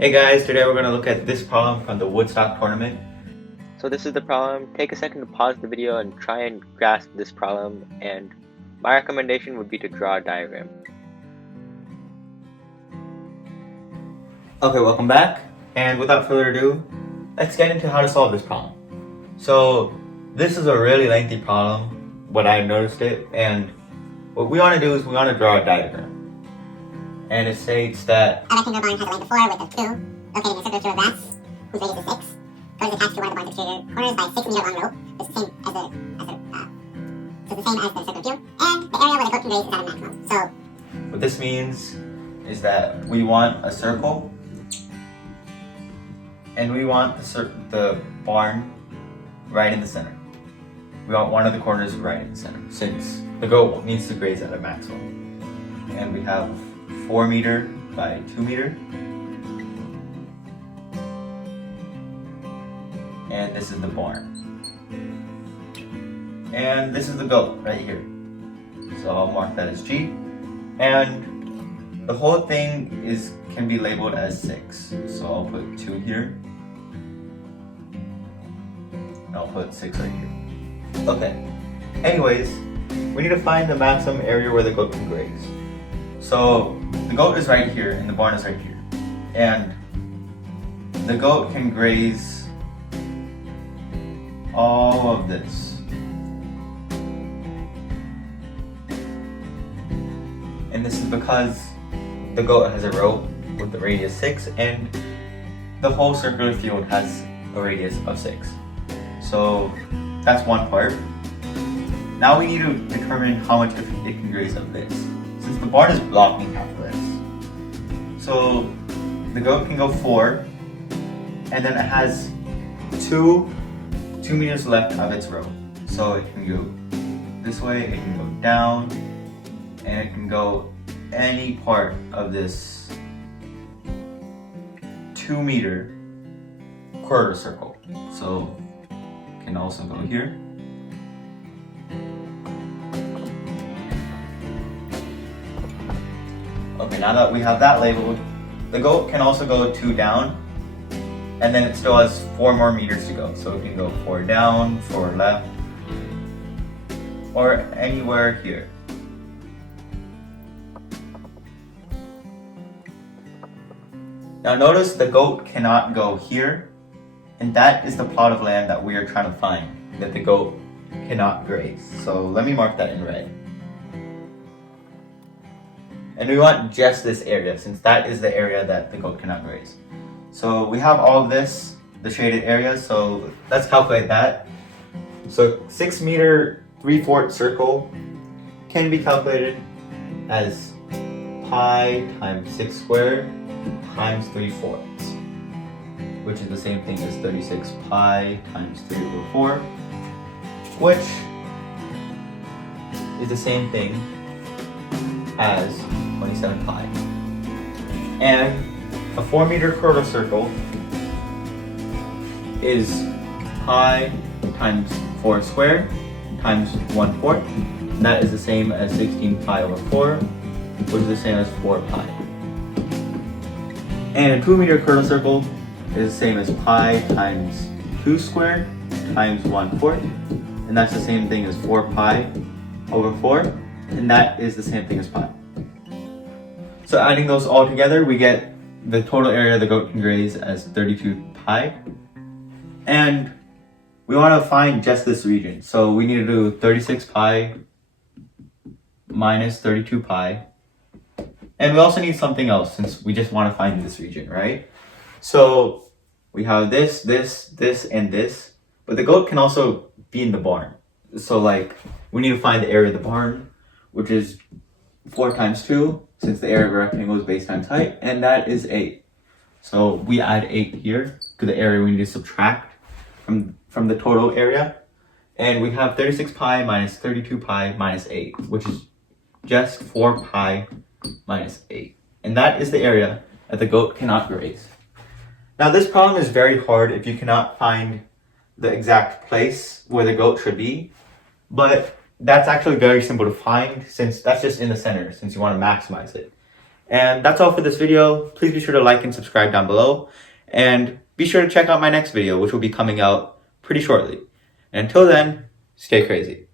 Hey guys, today we're going to look at this problem from the Woodstock tournament. So this is the problem. Take a second to pause the video and try and grasp this problem, and my recommendation would be to draw a diagram. Okay, welcome back, and without further ado, let's get into how to solve this problem. So this is a really lengthy problem when I noticed it, and what we want to do is we want to draw a diagram. And it states that a rectangular barn has a length of 4 with a 2, located in a circular grass, whose radius is 6. Goes attached to one of the barn's exterior corners by a 6-meter long rope. It's the same as the circular view. And the area where the goat can graze is at a maximum. So what this means is that we want a circle, and we want the barn right in the center. We want one of the corners right in the center, since the goat needs to graze at a maximum. And we have 4 meter by 2 meter. And this is the barn. And this is the goat right here. So I'll mark that as G. And the whole thing can be labeled as 6. So I'll put 2 here. And I'll put 6 right here. Okay. Anyways, we need to find the maximum area where the goat can graze. So the goat is right here and the barn is right here. And the goat can graze all of this. And this is because the goat has a rope with the radius 6 and the whole circular field has a radius of 6. So that's one part. Now we need to determine how much it can graze of this, since the barn is blocking half of this. So the goat can go 4, and then it has 2 meters left of its rope. So it can go this way, it can go down, and it can go any part of this 2 meter quarter circle. So it can also go here. Okay, now that we have that labeled, the goat can also go 2 down, and then it still has 4 more meters to go. So it can go 4 down, 4 left, or anywhere here. Now notice the goat cannot go here, and that is the plot of land that we are trying to find, that the goat cannot graze. So let me mark that in red. And we want just this area, since that is the area that the goat cannot graze. So we have all of this, the shaded areas, so let's calculate that. So 6 meter 3/4 circle can be calculated as pi times 6 squared times 3/4, which is the same thing as 36 pi times 3/4, which is the same thing as 27 pi. And a 4 meter quarter circle is pi times 4 squared times 1/4. And that is the same as 16 pi over 4, which is the same as 4 pi. And a 2 meter quarter circle is the same as pi times 2 squared times 1/4. And that's the same thing as 4 pi over 4. And that is the same thing as pi. So adding those all together, we get the total area the goat can graze as 32 pi. And we want to find just this region. So we need to do 36 pi minus 32 pi. And we also need something else, since we just want to find this region, right? So we have this, and this. But the goat can also be in the barn. So we need to find the area of the barn, which is 4 times 2, since the area of a rectangle is base times height, and that is 8. So we add 8 here to the area we need to subtract from the total area. And we have 36 pi minus 32 pi minus 8, which is just 4 pi minus 8. And that is the area that the goat cannot graze. Now this problem is very hard if you cannot find the exact place where the goat should be, but that's actually very simple to find, since that's just in the center, since you want to maximize it. And that's all for this video. Please be sure to like and subscribe down below. And be sure to check out my next video, which will be coming out pretty shortly. And until then, stay crazy.